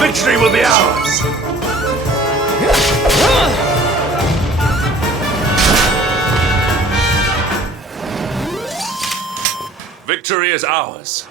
Victory will be ours! Victory is ours!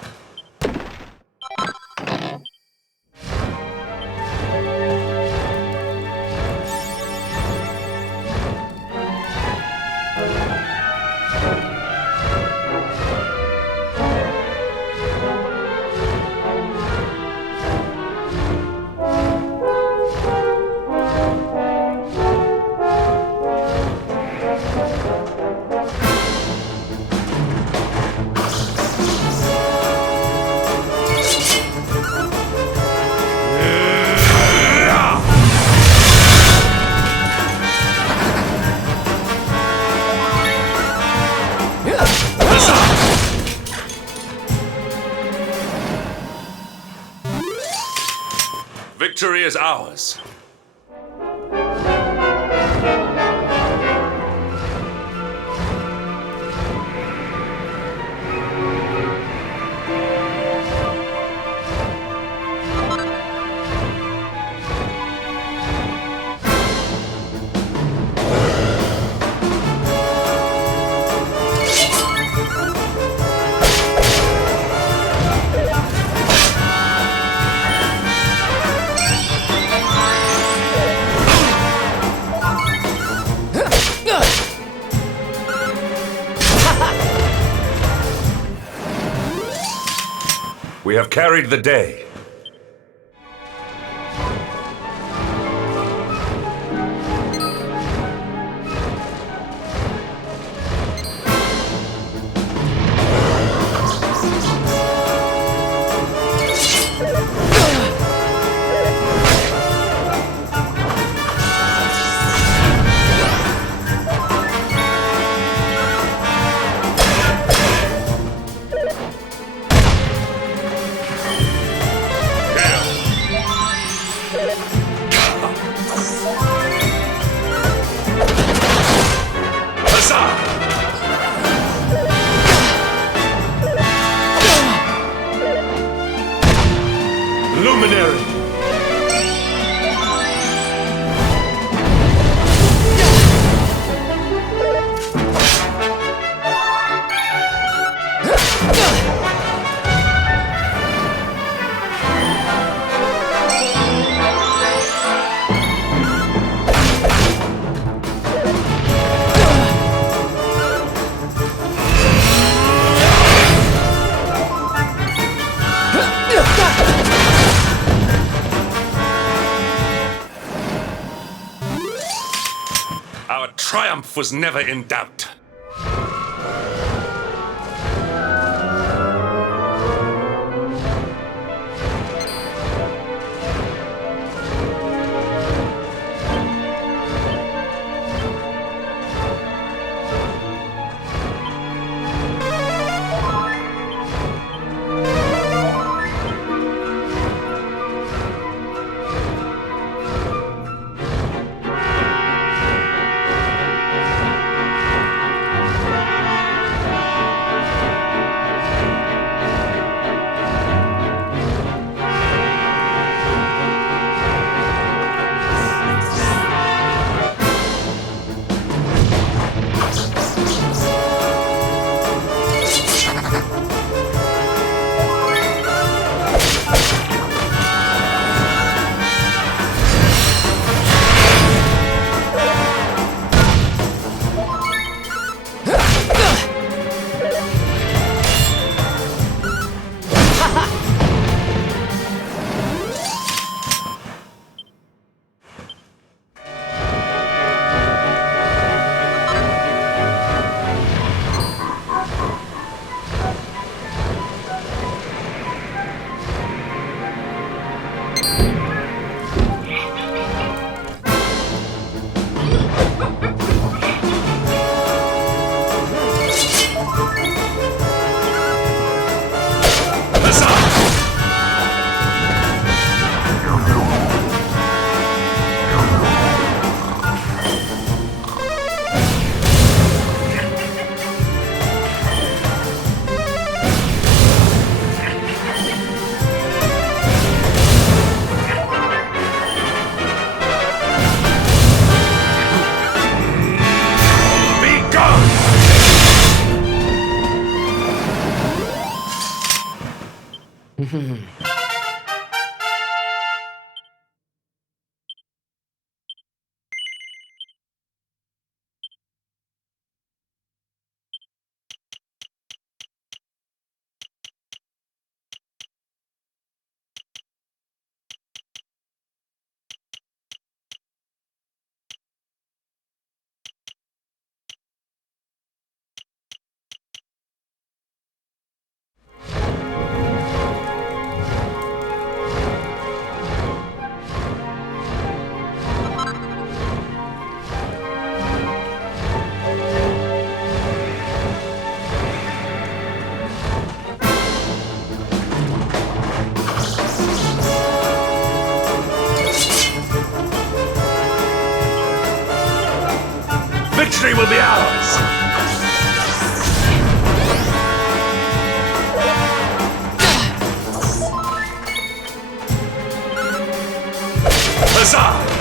Victory is ours. We have carried the day. Luminary! Our triumph was never in doubt. Victory will be ours! Huzzah!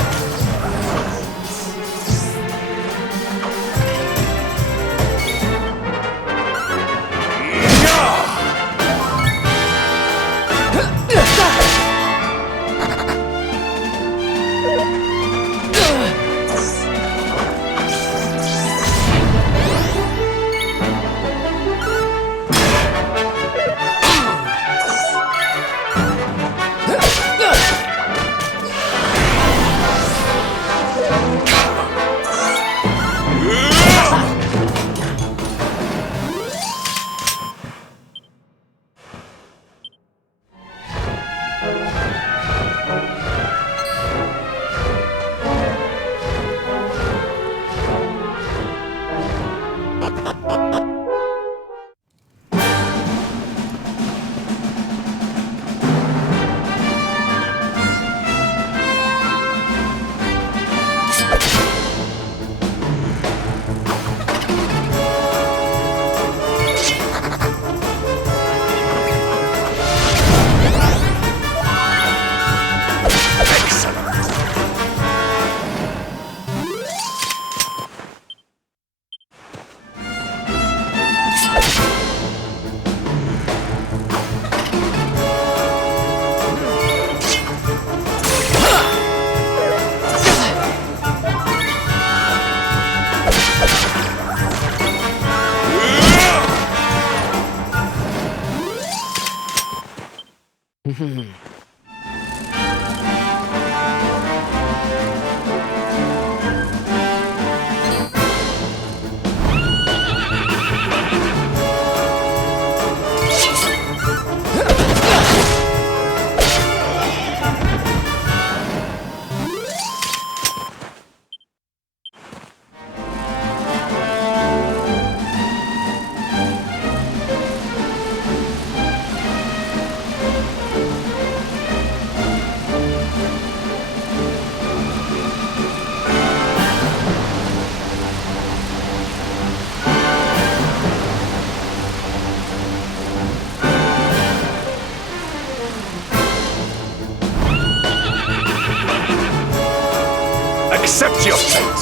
Accept your fate!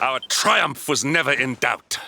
Our triumph was never in doubt.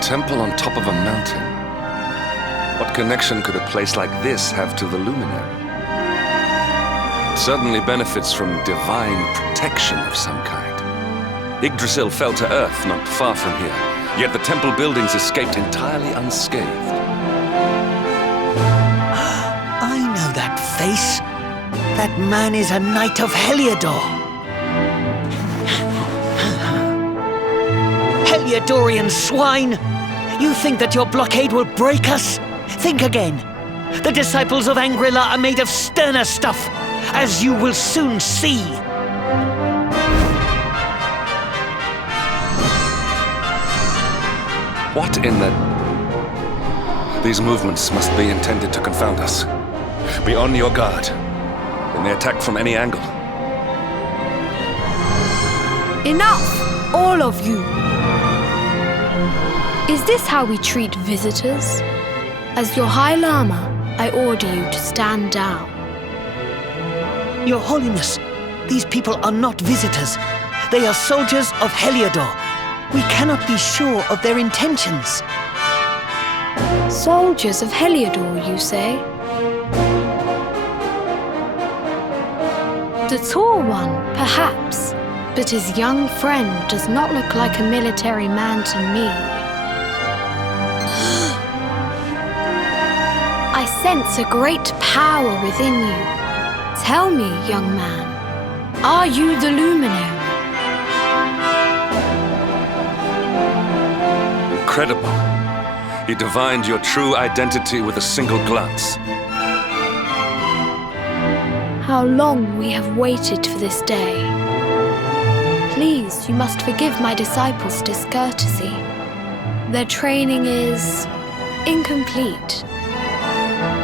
Temple on top of a mountain. What connection could a place like this have to the luminary? It certainly benefits from divine protection of some kind. Yggdrasil fell to earth not far from here, yet the temple buildings escaped entirely unscathed. I know that face. That man is a knight of Heliodor. Heliodorian swine! You think that your blockade will break us? Think again. The disciples of Angela are made of sterner stuff, as you will soon see. What in the... These movements must be intended to confound us. Be on your guard. They may attack from any angle. Enough, all of you. Is this how we treat visitors? As your High Lama, I order you to stand down. Your Holiness, these people are not visitors. They are soldiers of Heliodor. We cannot be sure of their intentions. Soldiers of Heliodor, you say? The tall one, perhaps, but his young friend does not look like a military man to me. I sense a great power within you. Tell me, young man, are you the luminary? Incredible. He divined your true identity with a single glance. How long we have waited for this day. Please, you must forgive my disciples' discourtesy. Their training is incomplete.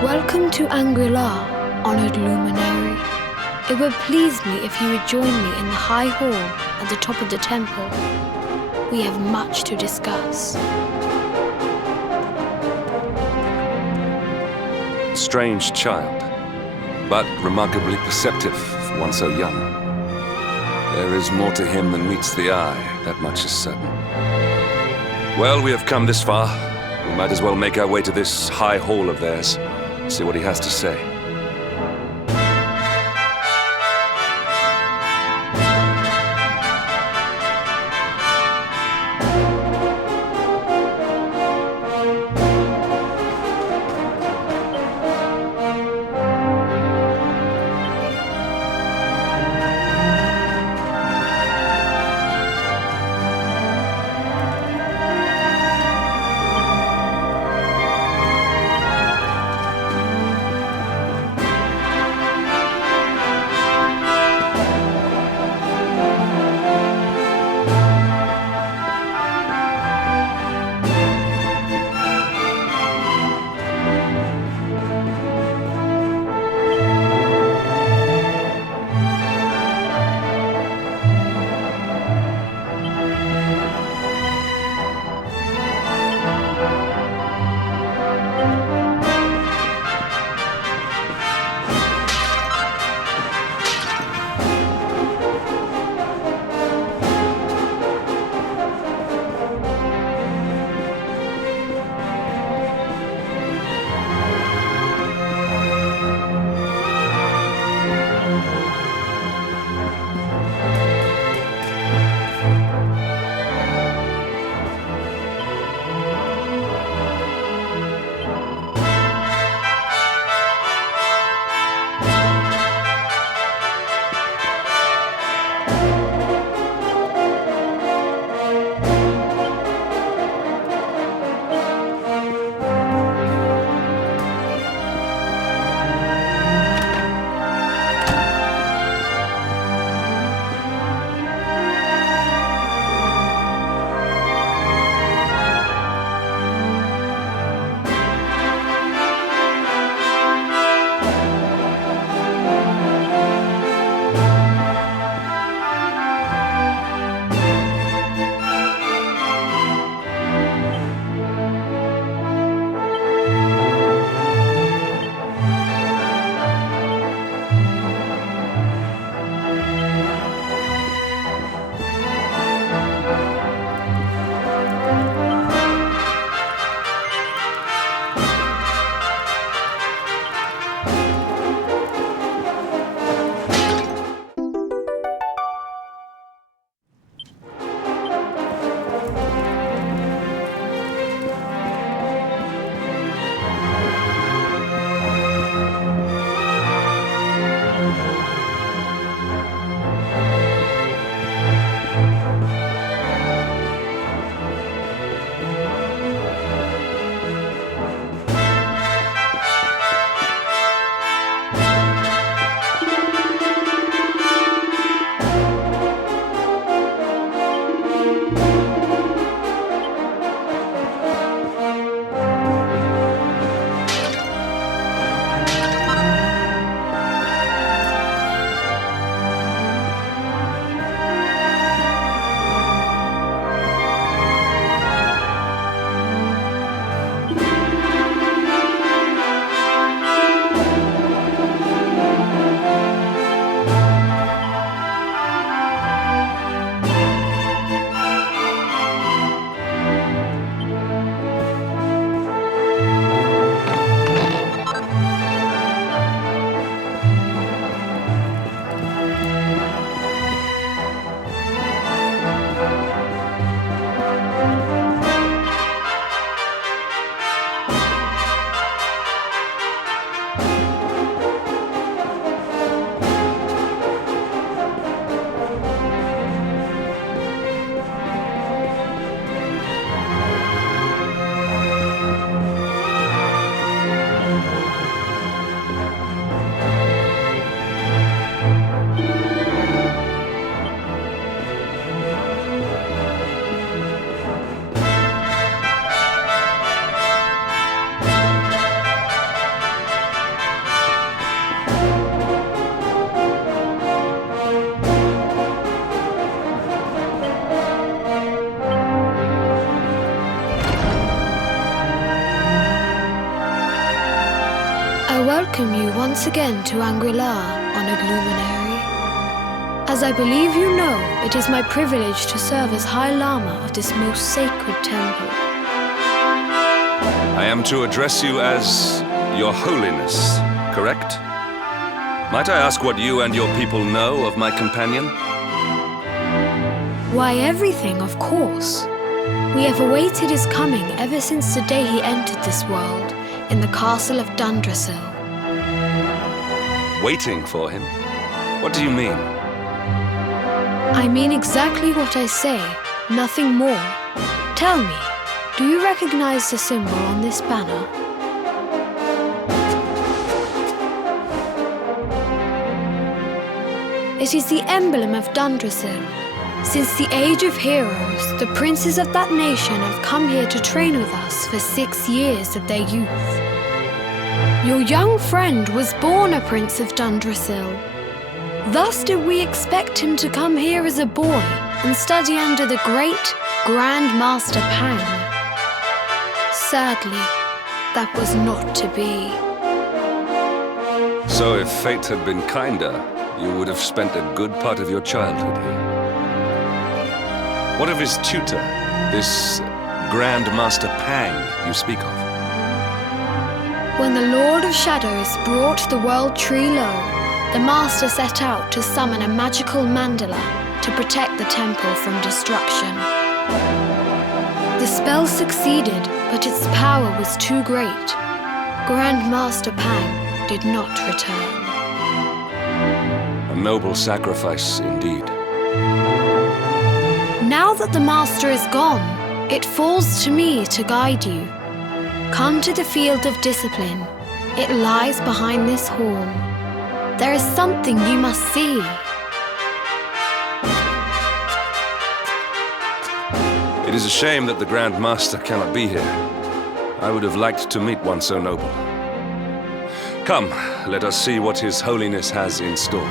Welcome to Angela, honored luminary. It would please me if you would join me in the high hall at the top of the temple. We have much to discuss. Strange child, but remarkably perceptive for one so young. There is more to him than meets the eye, that much is certain. Well, we have come this far. We might as well make our way to this high hall of theirs. See what he has to say. welcome you once again to Angri-La, honored luminary. As I believe you know, it is my privilege to serve as High Lama of this most sacred temple. I am to address you as Your Holiness, correct? Might I ask what you and your people know of my companion? Why, everything, of course. We have awaited his coming ever since the day he entered this world, in the castle of Dundrasil. Waiting for him? What do you mean? I mean exactly what I say, nothing more. Tell me, do you recognize the symbol on this banner? It is the emblem of Dundrasil. Since the age of heroes, the princes of that nation have come here to train with us for 6 years of their youth. Your young friend was born a prince of Dundrasil. Thus did we expect him to come here as a boy and study under the great Grand Master Pang. Sadly, that was not to be. So if fate had been kinder, you would have spent a good part of your childhood here. What of his tutor, this Grand Master Pang you speak of? When the Lord of Shadows brought the world tree low, the Master set out to summon a magical mandala to protect the temple from destruction. The spell succeeded, but its power was too great. Grand Master Pang did not return. A noble sacrifice indeed. Now that the Master is gone, it falls to me to guide you. Come to the field of discipline. It lies behind this hall. There is something you must see. It is a shame that the Grand Master cannot be here. I would have liked to meet one so noble. Come, let us see what His Holiness has in store.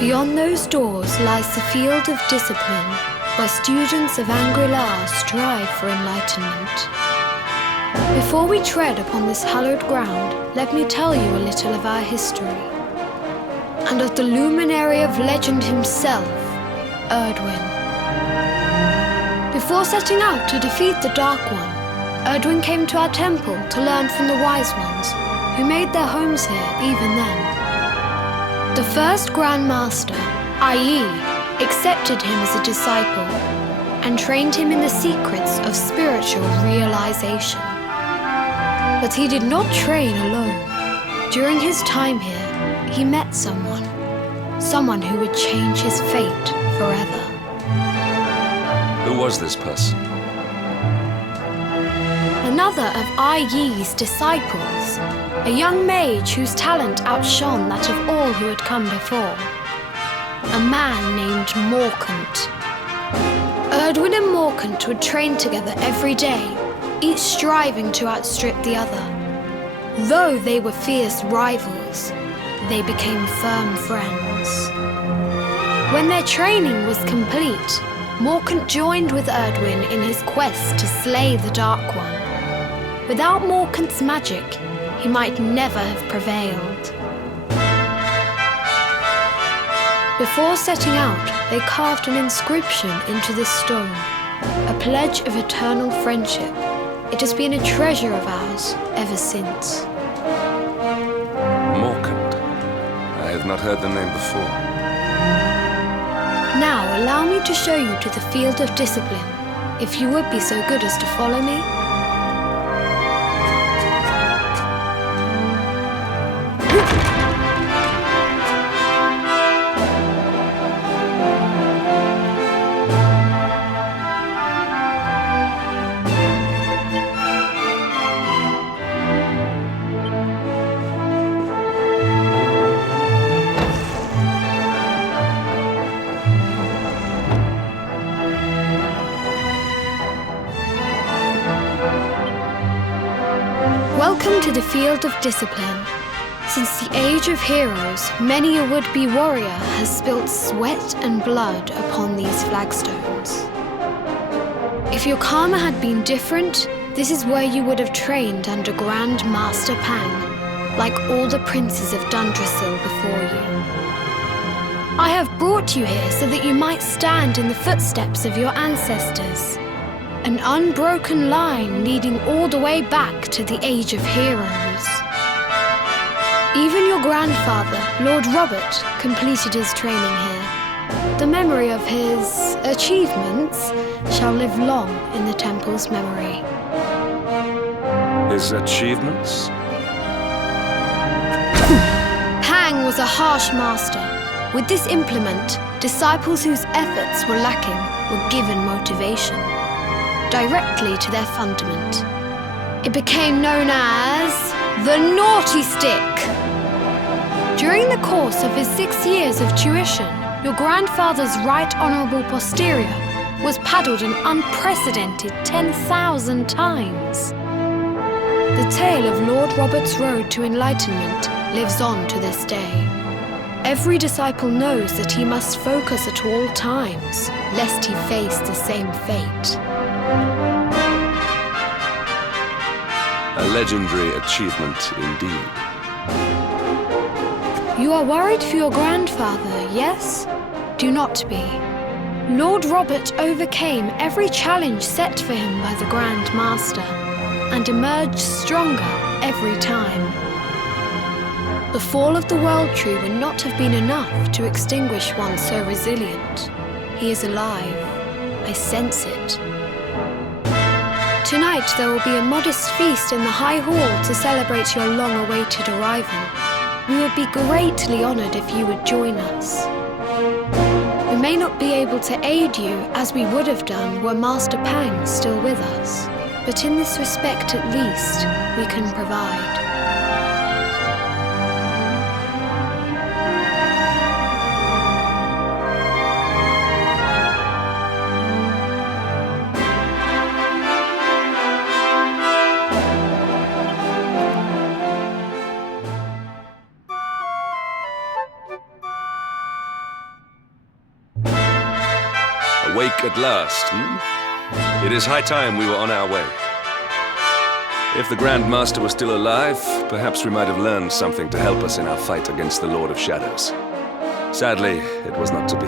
Beyond those doors lies the field of discipline, where students of Angri-La strive for enlightenment. Before we tread upon this hallowed ground, let me tell you a little of our history, and of the luminary of legend himself, Erdwin. Before setting out to defeat the Dark One, Erdwin came to our temple to learn from the Wise Ones, who made their homes here even then. The first Grand Master, i.e., accepted him as a disciple and trained him in the secrets of spiritual realization. But he did not train alone. During his time here, he met someone who would change his fate forever. Who was this person? Another of Ai Yi's disciples, a young mage whose talent outshone that of all who had come before. A man named Morkant. Erdwin and Morkant would train together every day, each striving to outstrip the other. Though they were fierce rivals, they became firm friends. When their training was complete, Morkant joined with Erdwin in his quest to slay the Dark One. Without Morkant's magic, he might never have prevailed. Before setting out, they carved an inscription into the stone, a pledge of eternal friendship. It has been a treasure of ours ever since. Morkant. I have not heard the name before. Now allow me to show you to the field of discipline, if you would be so good as to follow me. Welcome to the field of discipline. Since the age of heroes, many a would-be warrior has spilt sweat and blood upon these flagstones. If your karma had been different, this is where you would have trained under Grand Master Pang, like all the princes of Dundrasil before you. I have brought you here so that you might stand in the footsteps of your ancestors. An unbroken line leading all the way back to the Age of Heroes. Even your grandfather, Lord Robert, completed his training here. The memory of his achievements shall live long in the temple's memory. His achievements? Pang was a harsh master. With this implement, disciples whose efforts were lacking were given motivation directly to their fundament. It became known as the Naughty Stick. During the course of his 6 years of tuition, your grandfather's right honourable posterior was paddled an unprecedented 10,000 times. The tale of Lord Robert's road to enlightenment lives on to this day. Every disciple knows that he must focus at all times, lest he face the same fate. A legendary achievement indeed. You are worried for your grandfather, yes? Do not be. Lord Robert overcame every challenge set for him by the Grand Master, and emerged stronger every time. The fall of the World Tree would not have been enough to extinguish one so resilient. He is alive. I sense it. Tonight there will be a modest feast in the High Hall to celebrate your long-awaited arrival. We would be greatly honoured if you would join us. We may not be able to aid you as we would have done were Master Pang still with us, but in this respect at least, we can provide. Awake at last, It is high time we were on our way. If the Grand Master were still alive, perhaps we might have learned something to help us in our fight against the Lord of Shadows. Sadly, it was not to be.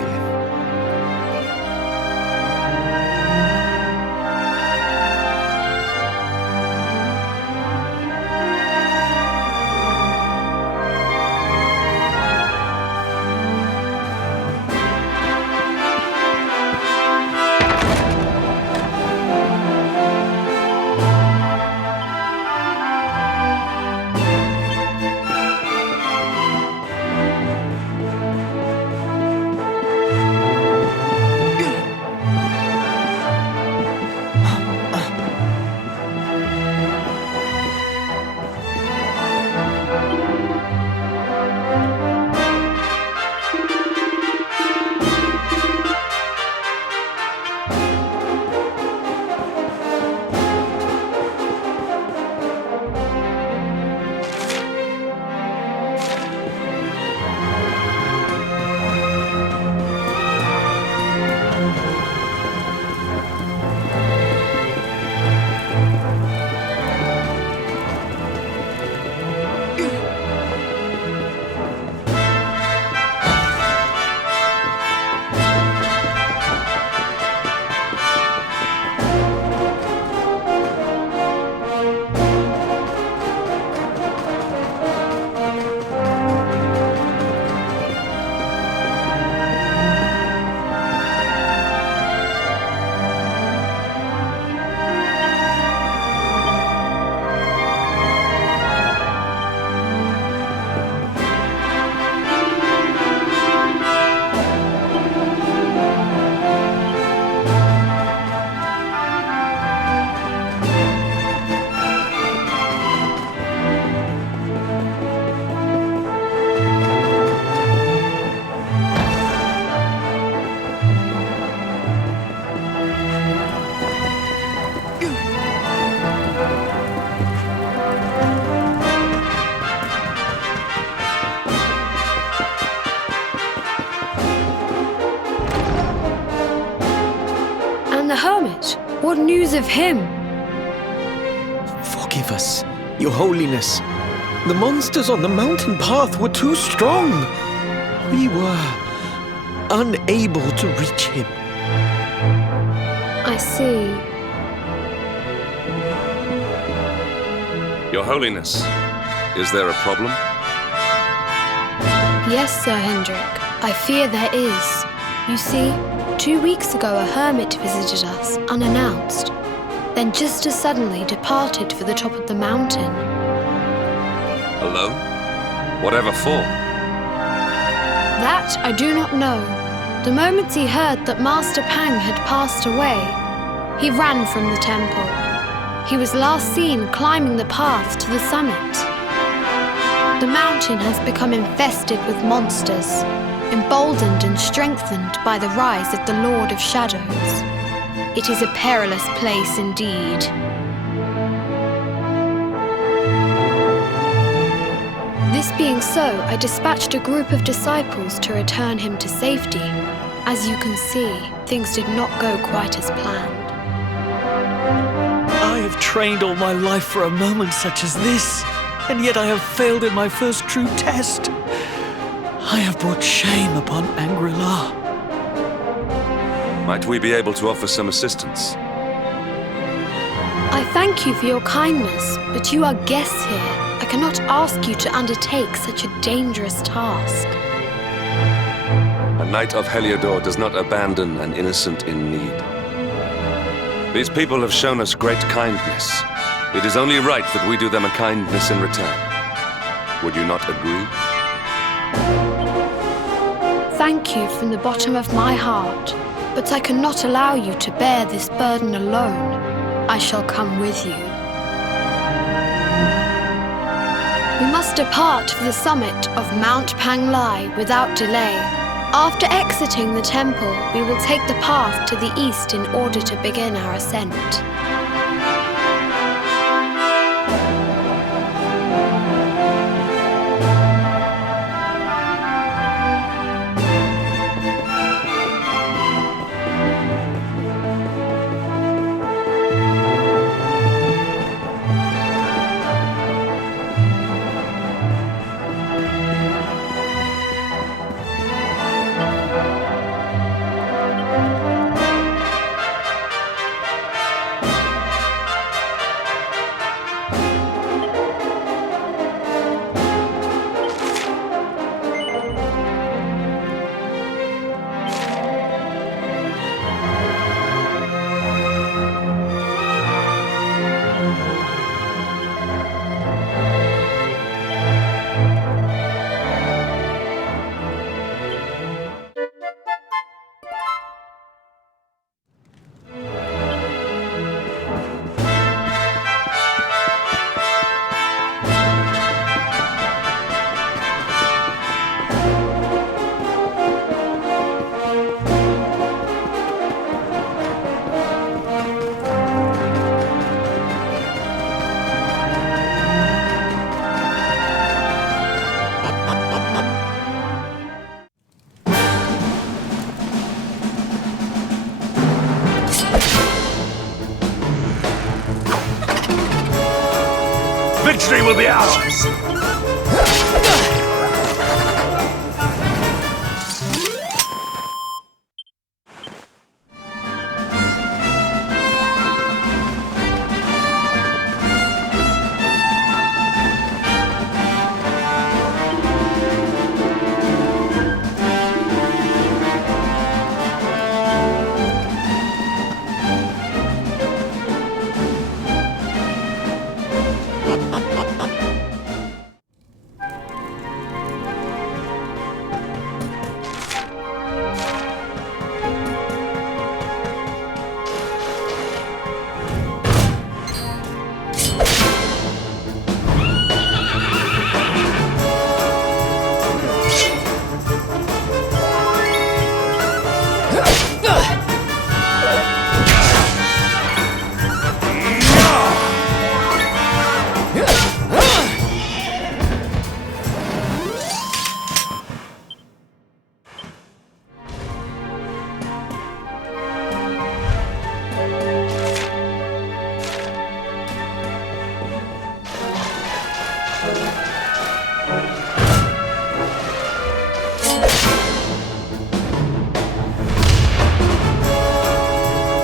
The hermit? What news of him? Forgive us, Your Holiness. The monsters on the mountain path were too strong. We were unable to reach him. I see. Your Holiness, is there a problem? Yes, Sir Hendrik. I fear there is. You see, 2 weeks ago a hermit visited us, unannounced, then just as suddenly departed for the top of the mountain. Alone? Whatever for? That I do not know. The moment he heard that Master Pang had passed away, he ran from the temple. He was last seen climbing the path to the summit. The mountain has become infested with monsters, emboldened and strengthened by the rise of the Lord of Shadows. It is a perilous place indeed. This being so, I dispatched a group of disciples to return him to safety. As you can see, things did not go quite as planned. I have trained all my life for a moment such as this, and yet I have failed in my first true test. I have brought shame upon Angri-La. Might we be able to offer some assistance? I thank you for your kindness, but you are guests here. I cannot ask you to undertake such a dangerous task. A knight of Heliodor does not abandon an innocent in need. These people have shown us great kindness. It is only right that we do them a kindness in return. Would you not agree? Thank you from the bottom of my heart, but I cannot allow you to bear this burden alone. I shall come with you. We must depart for the summit of Mount Panglai without delay. After exiting the temple, we will take the path to the east in order to begin our ascent. ours!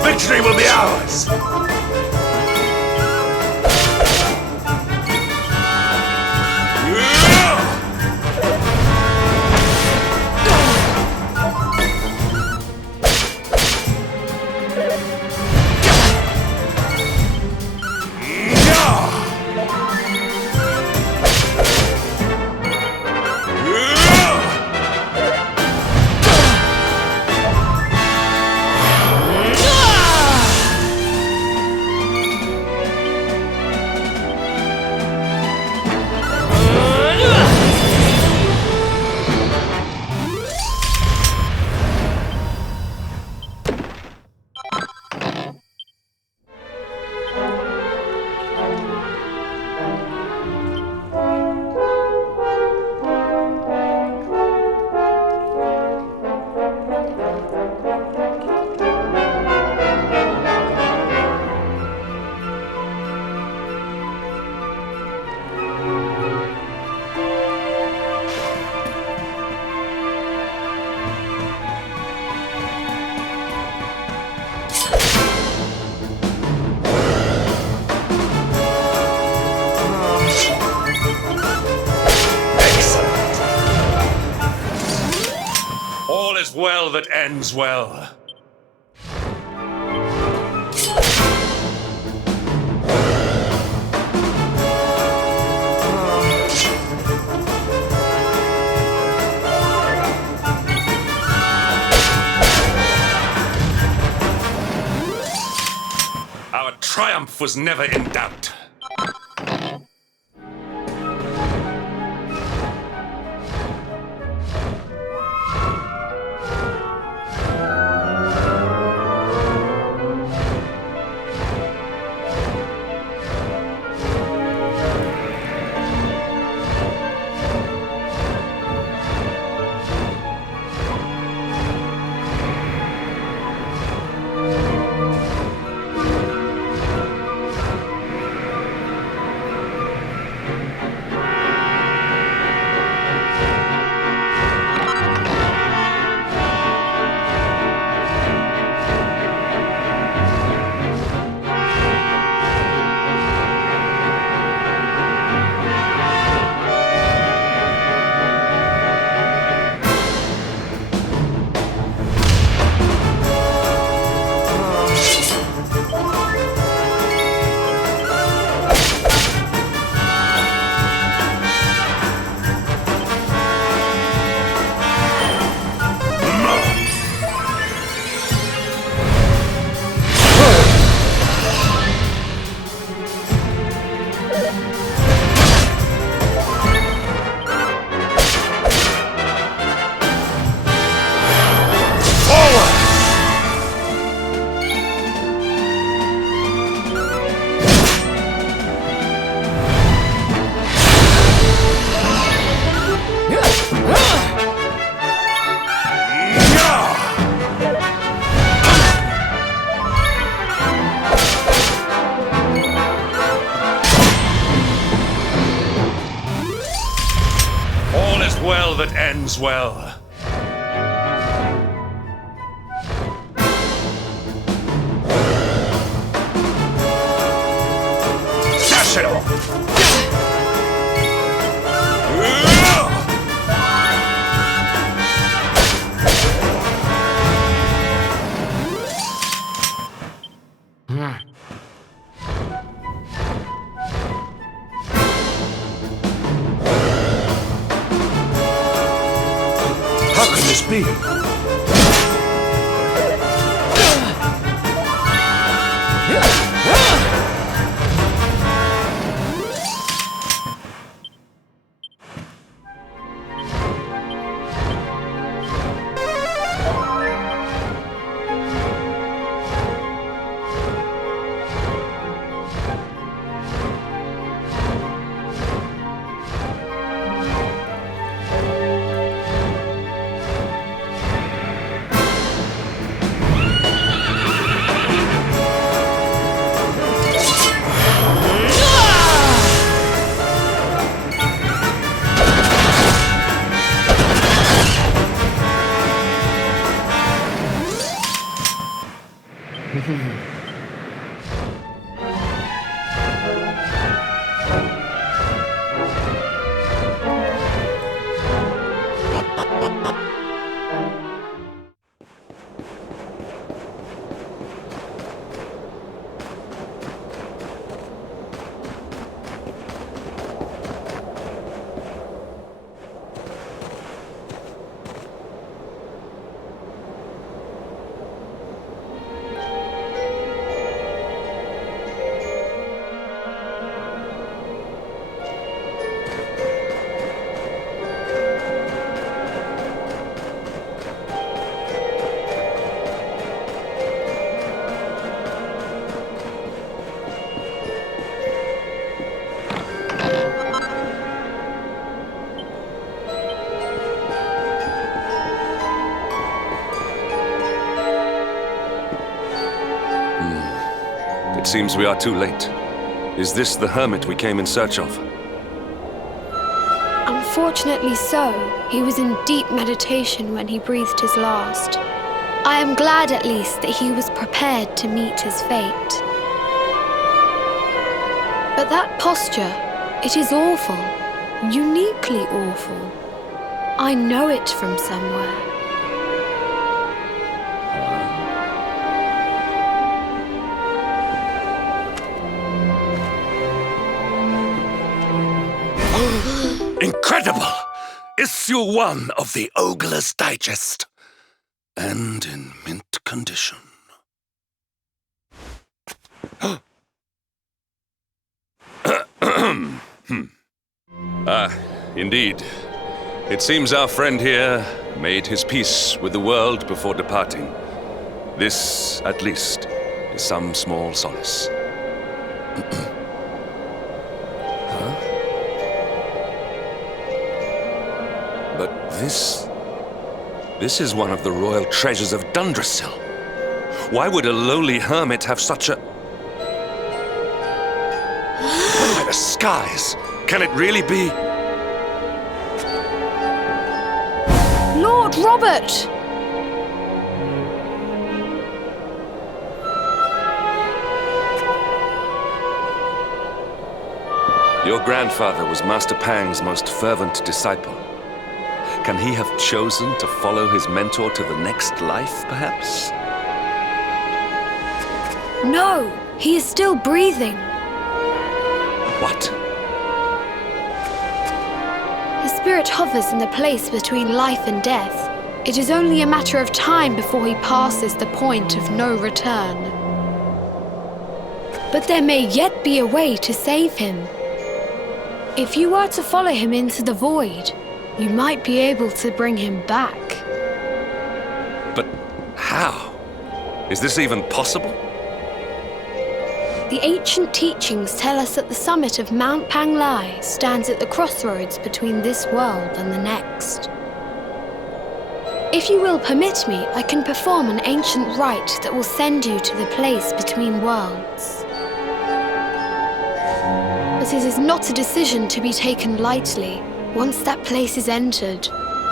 Victory will be ours! All is well that ends well. Our triumph was never in doubt. well that ends well. Dash it off! How can this be? It seems we are too late. Is this the hermit we came in search of? Unfortunately so. He was in deep meditation when he breathed his last. I am glad at least that he was prepared to meet his fate. But that posture, it is awful. Uniquely awful. I know it from somewhere. Incredible! Issue 1 of the Ogler's Digest. And in mint condition. Indeed. It seems our friend here made his peace with the world before departing. This, at least, is some small solace. But this is one of the royal treasures of Dundrasil. Why would a lowly hermit have such a... By the skies! Can it really be? Lord Robert! Your grandfather was Master Pang's most fervent disciple. Can he have chosen to follow his mentor to the next life, perhaps? No, he is still breathing. What? His spirit hovers in the place between life and death. It is only a matter of time before he passes the point of no return. But there may yet be a way to save him. If you were to follow him into the void, you might be able to bring him back. But how? Is this even possible? The ancient teachings tell us that the summit of Mount Panglai stands at the crossroads between this world and the next. If you will permit me, I can perform an ancient rite that will send you to the place between worlds. But it is not a decision to be taken lightly. Once that place is entered,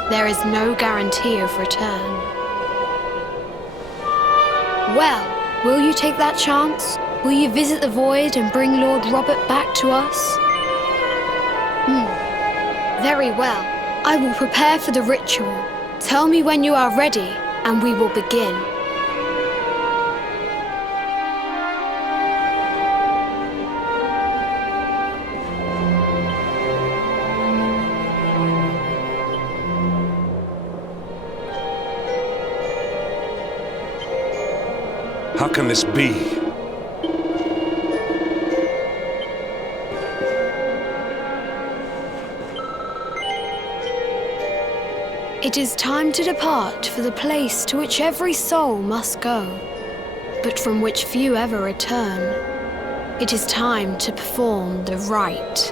there is no guarantee of return. Well, will you take that chance? Will you visit the void and bring Lord Robert back to us? Very well. I will prepare for the ritual. Tell me when you are ready, and we will begin. How can this be? It is time to depart for the place to which every soul must go, but from which few ever return. It is time to perform the rite.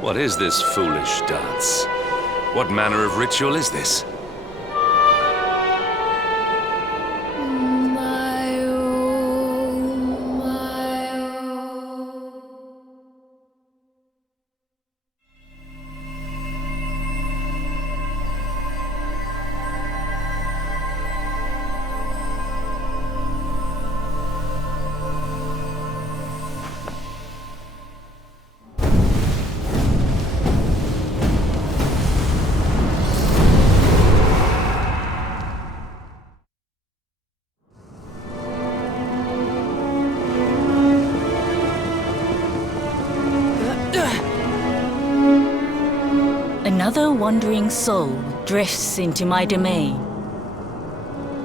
What is this foolish dance? What manner of ritual is this? Another wandering soul drifts into my domain.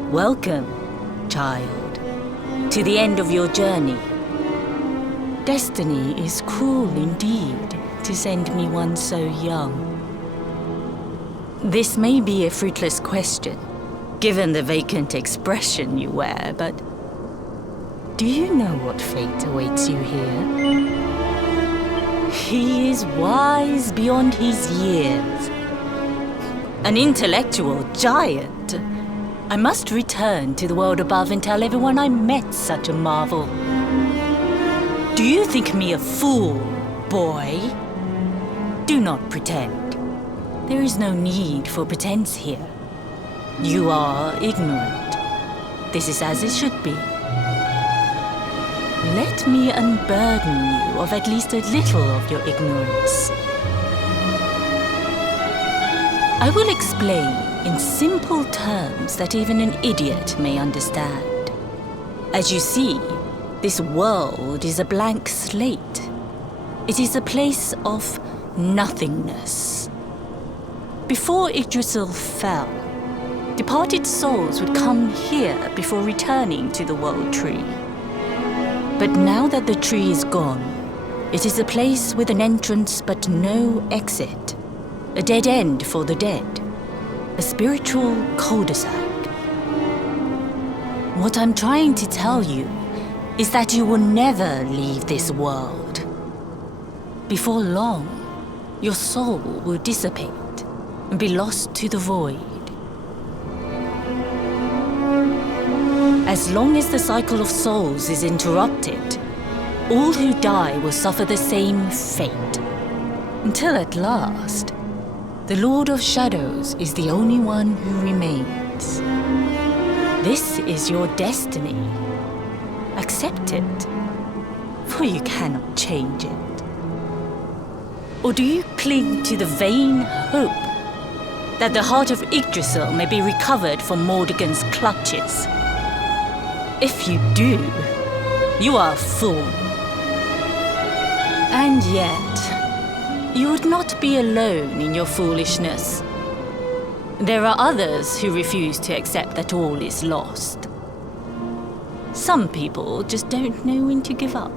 Welcome, child, to the end of your journey. Destiny is cruel indeed to send me one so young. This may be a fruitless question, given the vacant expression you wear, but do you know what fate awaits you here? He is wise beyond his years. An intellectual giant. I must return to the world above and tell everyone I met such a marvel. Do you think me a fool, boy? Do not pretend. There is no need for pretense here. You are ignorant. This is as it should be. Let me unburden you of at least a little of your ignorance. I will explain in simple terms that even an idiot may understand. As you see, this world is a blank slate. It is a place of nothingness. Before Yggdrasil fell, departed souls would come here before returning to the World Tree. But now that the tree is gone, it is a place with an entrance but no exit. A dead end for the dead. A spiritual cul-de-sac. What I'm trying to tell you is that you will never leave this world. Before long, your soul will dissipate and be lost to the void. As long as the cycle of souls is interrupted, all who die will suffer the same fate. Until at last, the Lord of Shadows is the only one who remains. This is your destiny. Accept it, for you cannot change it. Or do you cling to the vain hope that the heart of Yggdrasil may be recovered from Mordegon's clutches? If you do, you are a fool. And yet, you would not be alone in your foolishness. There are others who refuse to accept that all is lost. Some people just don't know when to give up.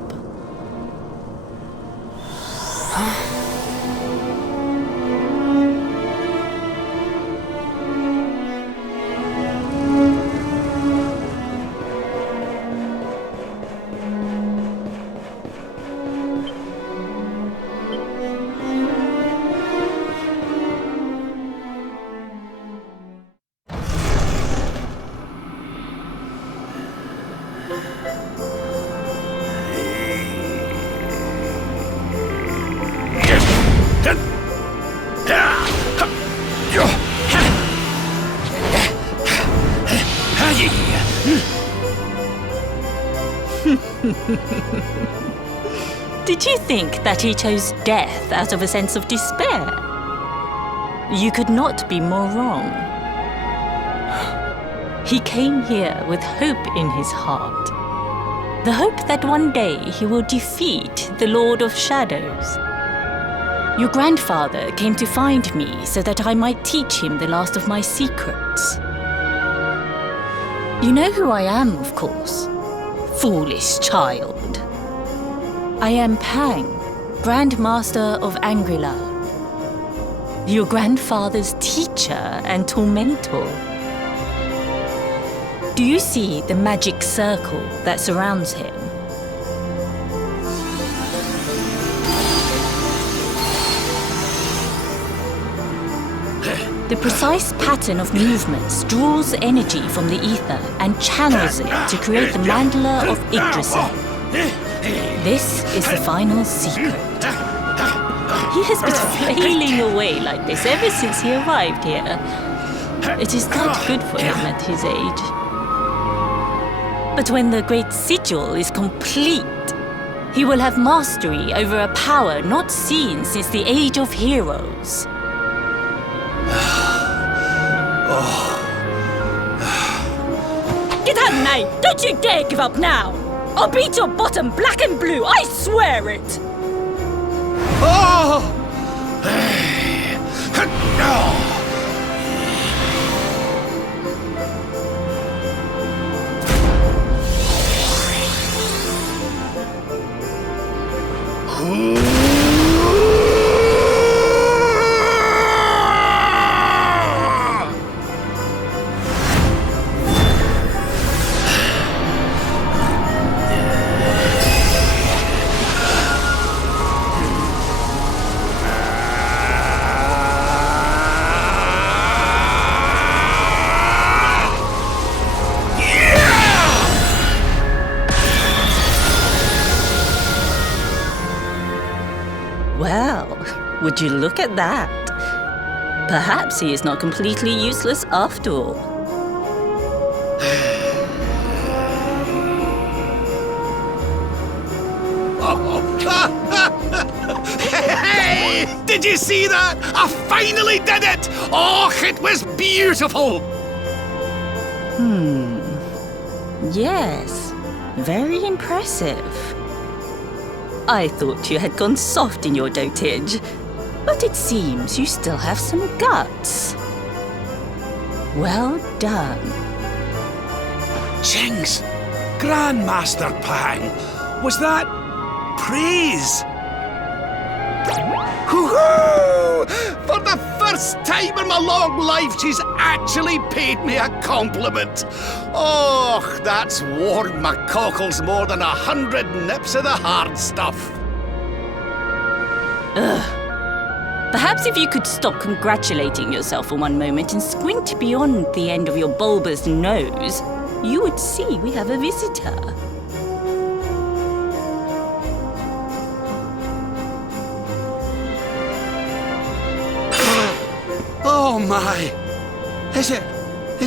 Did you think that he chose death out of a sense of despair? You could not be more wrong. He came here with hope in his heart. The hope that one day he will defeat the Lord of Shadows. Your grandfather came to find me so that I might teach him the last of my secrets. You know who I am, of course. Foolish child. I am Pang, Grand Master of Angrila. Your grandfather's teacher and tormentor. Do you see the magic circle that surrounds him? The precise pattern of movements draws energy from the ether and channels it to create the mandala of Yggdrasil. This is the final secret. He has been flailing away like this ever since he arrived here. It is not good for him at his age. But when the great sigil is complete, he will have mastery over a power not seen since the Age of Heroes. Get up, Nay! Don't you dare give up now! I'll beat your bottom black and blue, I swear it! Oh! Well, would you look at that? Perhaps he is not completely useless after all. Hey! Did you see that? I finally did it! Oh, it was beautiful! Yes, very impressive. I thought you had gone soft in your dotage, but it seems you still have some guts. Well done. Jinx! Grandmaster Pang! Was that praise? Hoo-hoo! For the first time in my long life, she's actually paid me a compliment. Oh, that's warmed my cockles more than 100 nips of the hard stuff. Perhaps if you could stop congratulating yourself for one moment and squint beyond the end of your bulbous nose, you would see we have a visitor. Oh my! Is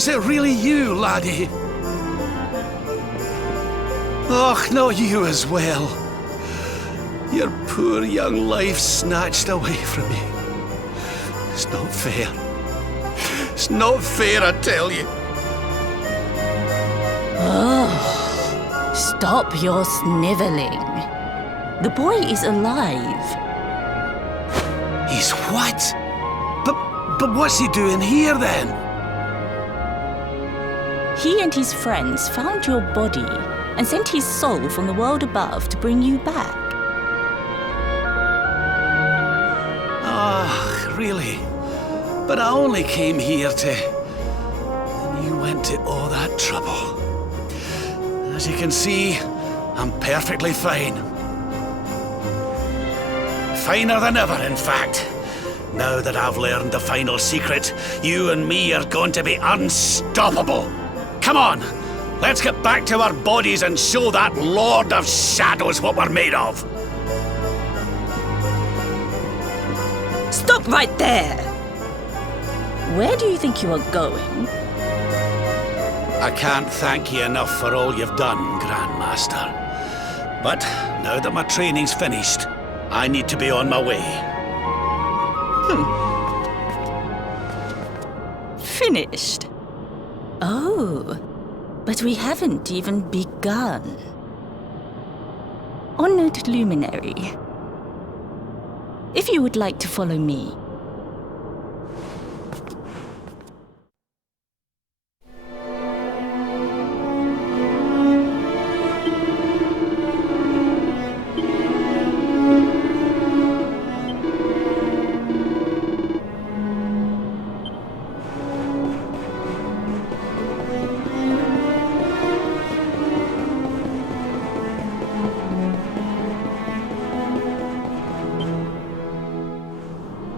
it really you, laddie? Och, not you as well. Your poor young life snatched away from me. It's not fair. It's not fair, I tell you. Oh, stop your sniveling. The boy is alive. He's what? But what's he doing here then? He and his friends found your body and sent his soul from the world above to bring you back. Ah, really? But I only came here to... And you went to all that trouble. As you can see, I'm perfectly fine. Finer than ever, in fact. Now that I've learned the final secret, you and me are going to be unstoppable. Come on, let's get back to our bodies and show that Lord of Shadows what we're made of. Stop right there! Where do you think you are going? I can't thank you enough for all you've done, Grandmaster. But now that my training's finished, I need to be on my way. Finished? Oh, but we haven't even begun. Honored Luminary, if you would like to follow me.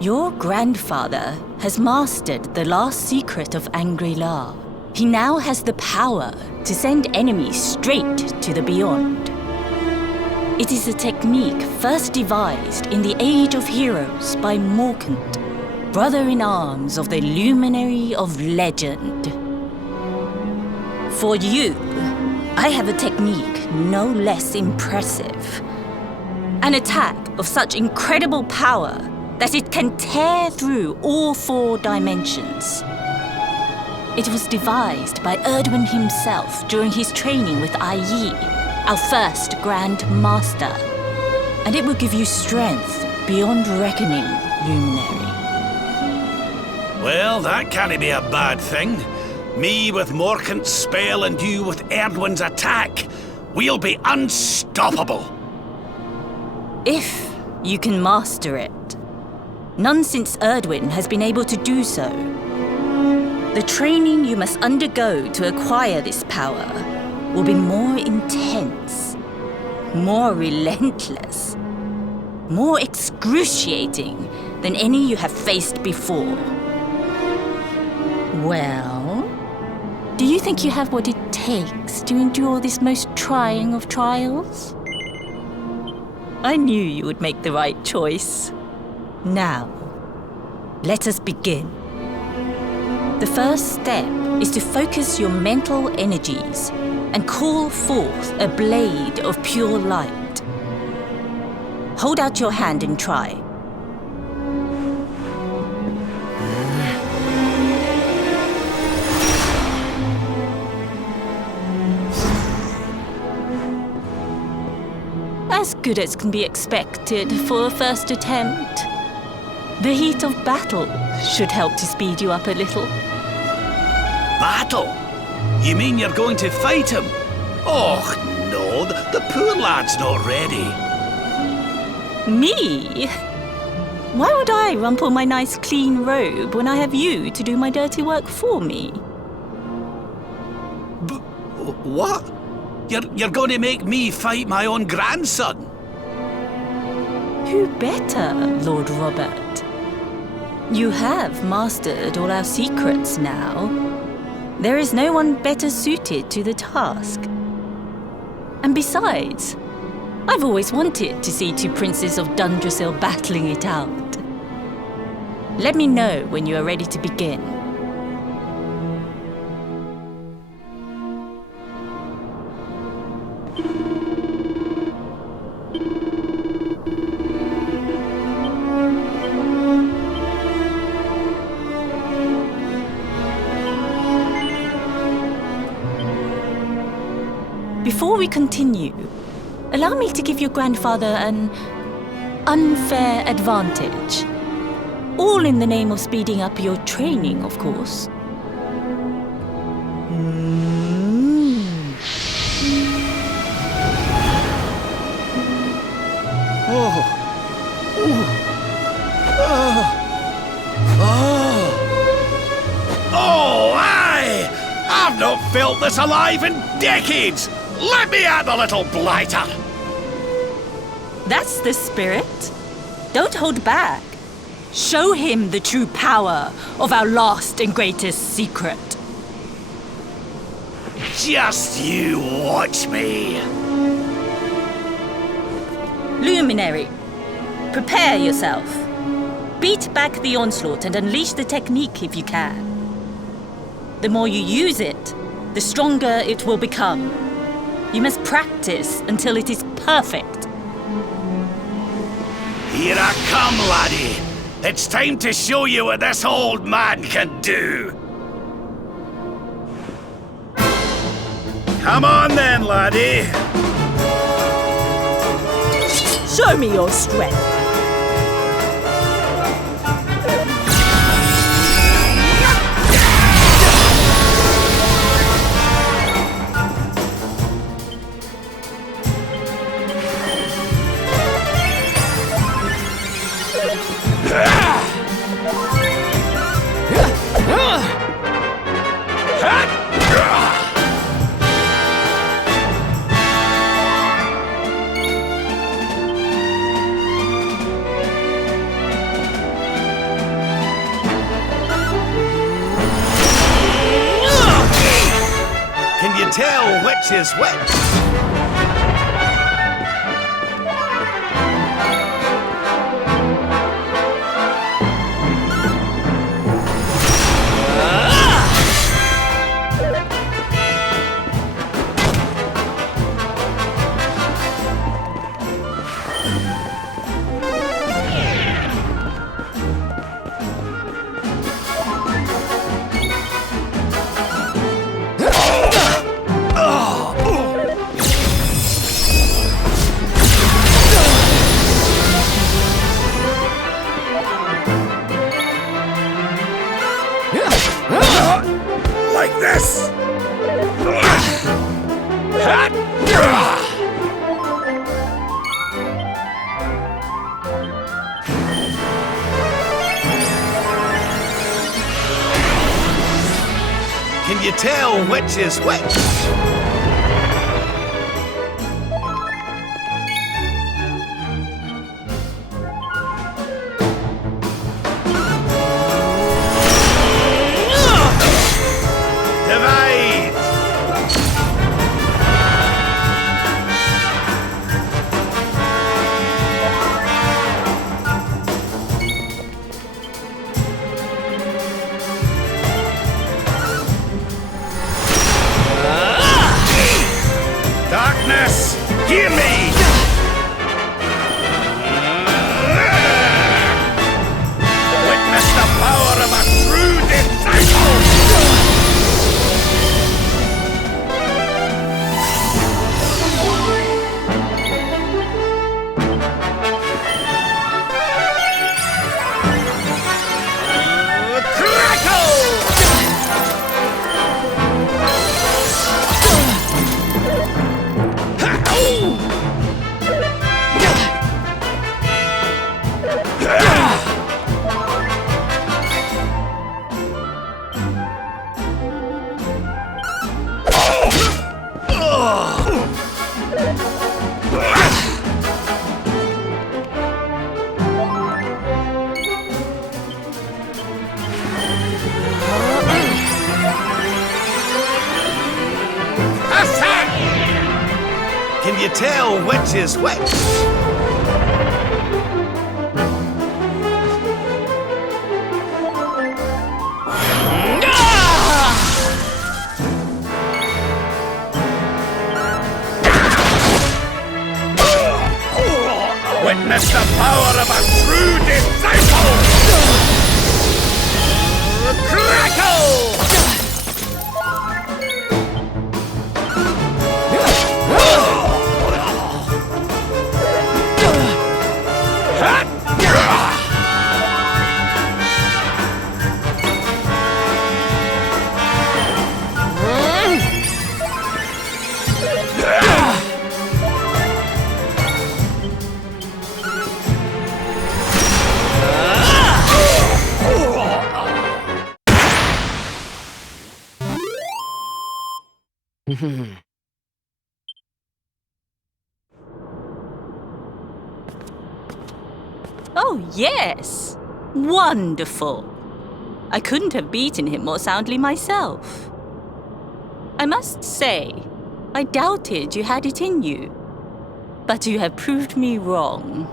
Your grandfather has mastered the last secret of Angri-La. He now has the power to send enemies straight to the beyond. It is a technique first devised in the Age of Heroes by Morkant, brother-in-arms of the Luminary of Legend. For you, I have a technique no less impressive. An attack of such incredible power that it can tear through all 4 dimensions. It was devised by Erdwin himself during his training with Yi, our first Grand Master. And it will give you strength beyond reckoning, Luminary. Well, that can't be a bad thing. Me with Morkant's spell and you with Erdwin's attack. We'll be unstoppable. If you can master it. None since Erdwin has been able to do so. The training you must undergo to acquire this power will be more intense, more relentless, more excruciating than any you have faced before. Well, do you think you have what it takes to endure this most trying of trials? I knew you would make the right choice. Now, let us begin. The first step is to focus your mental energies and call forth a blade of pure light. Hold out your hand and try. As good as can be expected for a first attempt. The heat of battle should help to speed you up a little. Battle? You mean you're going to fight him? Oh, no, the poor lad's not ready. Me? Why would I rumple my nice clean robe when I have you to do my dirty work for me? What? You're going to make me fight my own grandson? Who better, Lord Robert? You have mastered all our secrets now. There is no one better suited to the task. And besides, I've always wanted to see 2 princes of Dundrasil battling it out. Let me know when you are ready to begin. Before we continue, allow me to give your grandfather an unfair advantage. All in the name of speeding up your training, of course. Oh, aye! I've not felt this alive in decades! Let me at the little blighter! That's the spirit. Don't hold back. Show him the true power of our last and greatest secret. Just you watch me! Luminary, prepare yourself. Beat back the onslaught and unleash the technique if you can. The more you use it, the stronger it will become. You must practice until it is perfect. Here I come, laddie. It's time to show you what this old man can do. Come on then, laddie. Show me your strength. Can you tell which is which? Like this. Can you tell which is which? Divide! Darkness, hear me! Witness the power of a true disciple! Can you tell which is which? Witness the power of a true disciple! Crackle! Oh, yes! Wonderful! I couldn't have beaten him more soundly myself. I must say, I doubted you had it in you. But you have proved me wrong.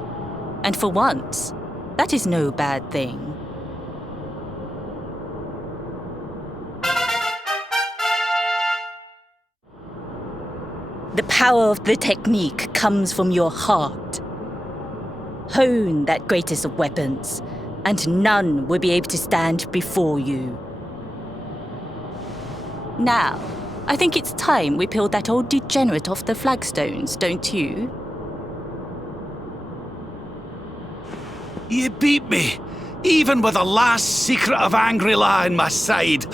And for once, that is no bad thing. The power of the technique comes from your heart. Hone that greatest of weapons, and none will be able to stand before you. Now, I think it's time we peeled that old degenerate off the flagstones, don't you? You beat me, even with the last secret of Angry-La in my side.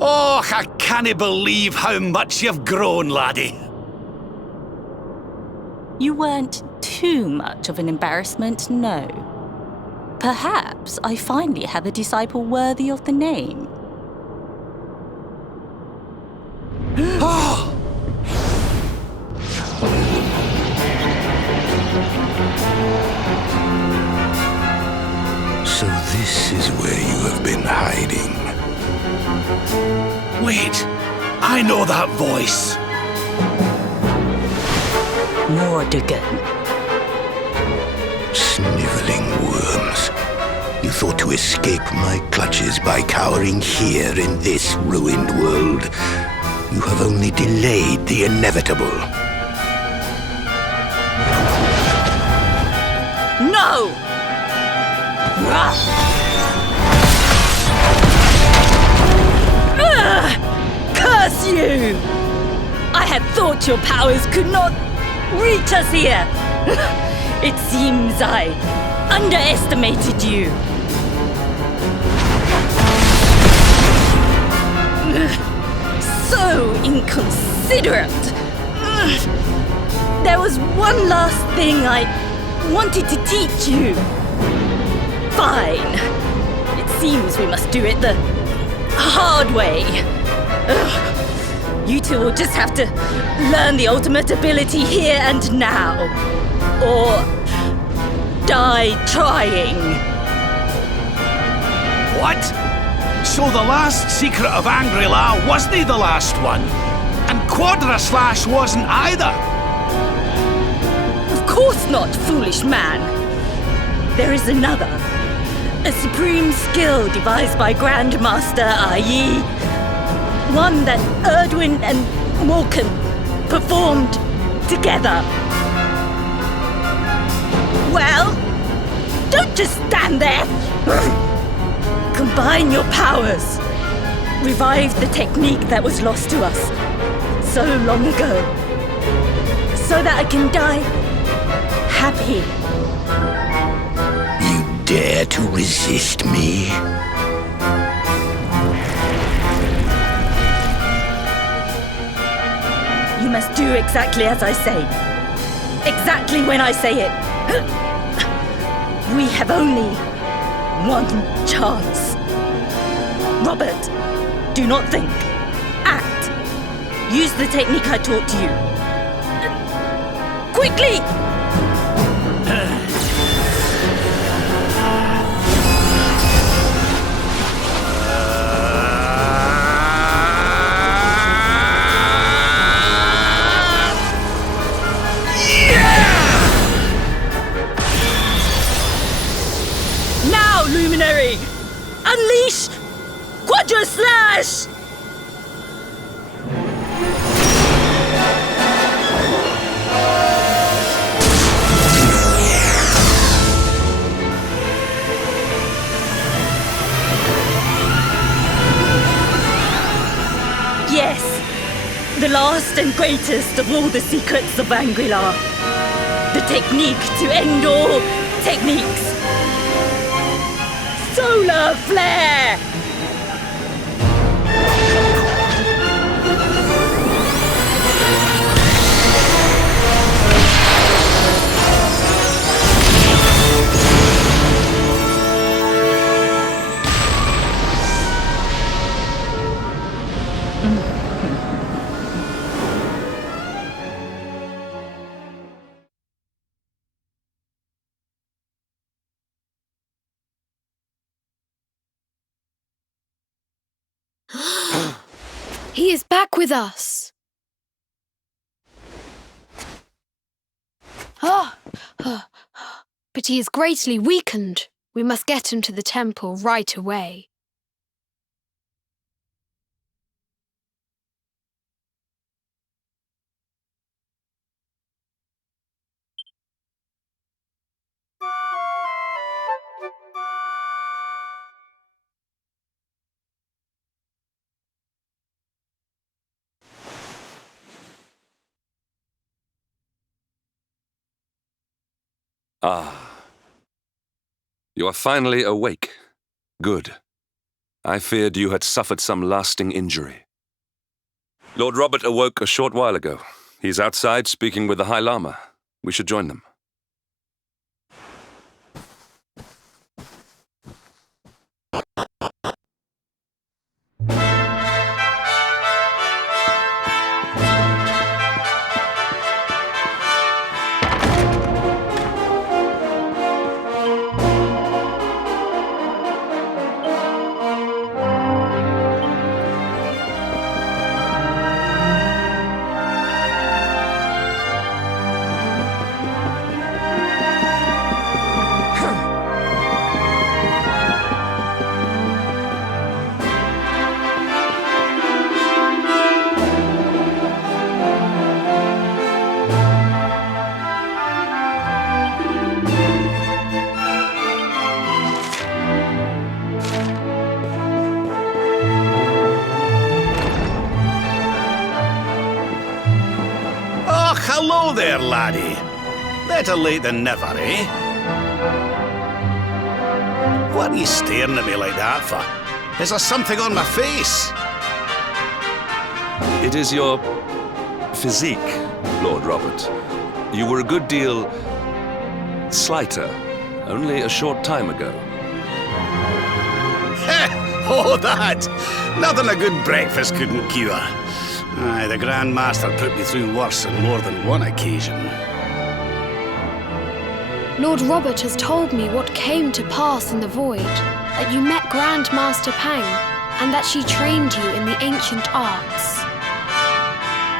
Oh, I can't believe how much you've grown, laddie. You weren't too much of an embarrassment, no. Perhaps I finally have a disciple worthy of the name. So this is where you have been hiding. Wait, I know that voice. Mordigan. Sniveling worms. You thought to escape my clutches by cowering here in this ruined world. You have only delayed the inevitable. No! Curse you! I had thought your powers could not reach us here. It seems I underestimated you. So inconsiderate. There was one last thing I wanted to teach you. Fine. It seems we must do it the hard way. You two will just have to learn the ultimate ability here and now. Or die trying. What? So the last secret of Angry-La wasn't the last one? And Quadra-Slash wasn't either? Of course not, foolish man. There is another. A supreme skill devised by Grandmaster i.e. one that Erdwin and Morkan performed together. Well, don't just stand there. Combine your powers. Revive the technique that was lost to us so long ago. So that I can die happy. You dare to resist me? You must do exactly as I say. Exactly when I say it. We have only one chance. Robert, do not think. Act. Use the technique I taught you. Quickly! Now, Luminary! Unleash Quadra-Slash! Yes, the last and greatest of all the secrets of Angry-La. The technique to end all techniques. Solar Flare! He is back with us. But he is greatly weakened. We must get him to the temple right away. Ah. You are finally awake. Good. I feared you had suffered some lasting injury. Lord Robert awoke a short while ago. He's outside speaking with the High Lama. We should join them. Hello there, laddie. Better late than never, eh? What are you staring at me like that for? Is there something on my face? It is your physique, Lord Robert. You were a good deal slighter only a short time ago. Oh, that! Nothing a good breakfast couldn't cure. Aye, the Grand Master put me through worse on more than one occasion. Lord Robert has told me what came to pass in the void, that you met Grand Master Pang, and that she trained you in the ancient arts.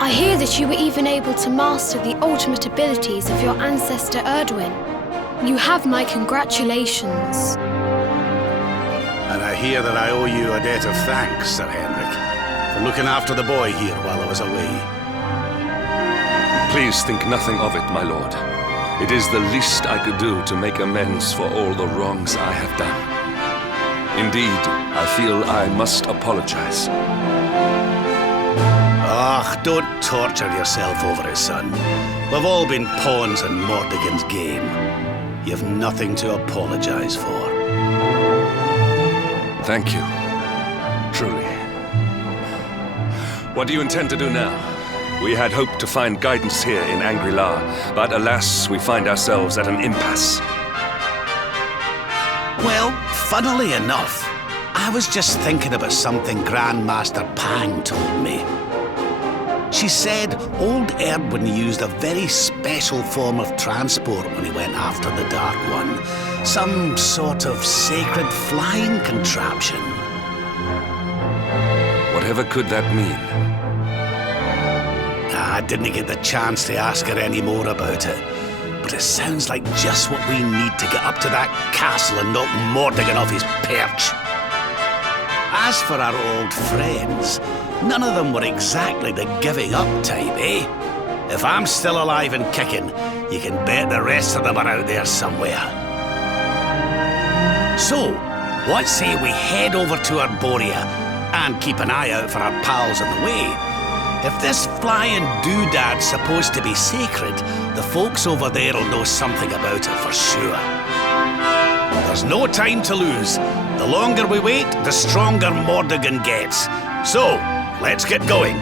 I hear that you were even able to master the ultimate abilities of your ancestor Erdwin. You have my congratulations. And I hear that I owe you a debt of thanks, Sir Henrik, for looking after the boy here while I was away. Please think nothing of it, my lord. It is the least I could do to make amends for all the wrongs I have done. Indeed, I feel I must apologize. Ah, don't torture yourself over it, son. We've all been pawns in Mordegon's game. You've nothing to apologize for. Thank you. Truly. What do you intend to do now? We had hoped to find guidance here in Angri-La, but alas, we find ourselves at an impasse. Well, funnily enough, I was just thinking about something Grand Master Pang told me. She said old Erdwin used a very special form of transport when he went after the Dark One. Some sort of sacred flying contraption. Whatever could that mean? I didn't get the chance to ask her any more about it, but it sounds like just what we need to get up to that castle and knock Mordegon off his perch. As for our old friends, none of them were exactly the giving up type, eh? If I'm still alive and kicking, you can bet the rest of them are out there somewhere. So, what say we head over to Arborea and keep an eye out for our pals on the way? If this flying doodad's supposed to be sacred, the folks over there will know something about it for sure. There's no time to lose. The longer we wait, the stronger Mordegon gets. So, let's get going.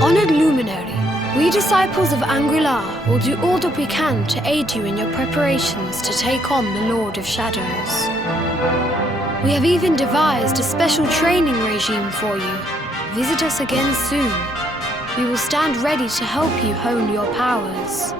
Honored Luminary, we disciples of Angri-La will do all that we can to aid you in your preparations to take on the Lord of Shadows. We have even devised a special training regime for you. Visit us again soon. We will stand ready to help you hone your powers.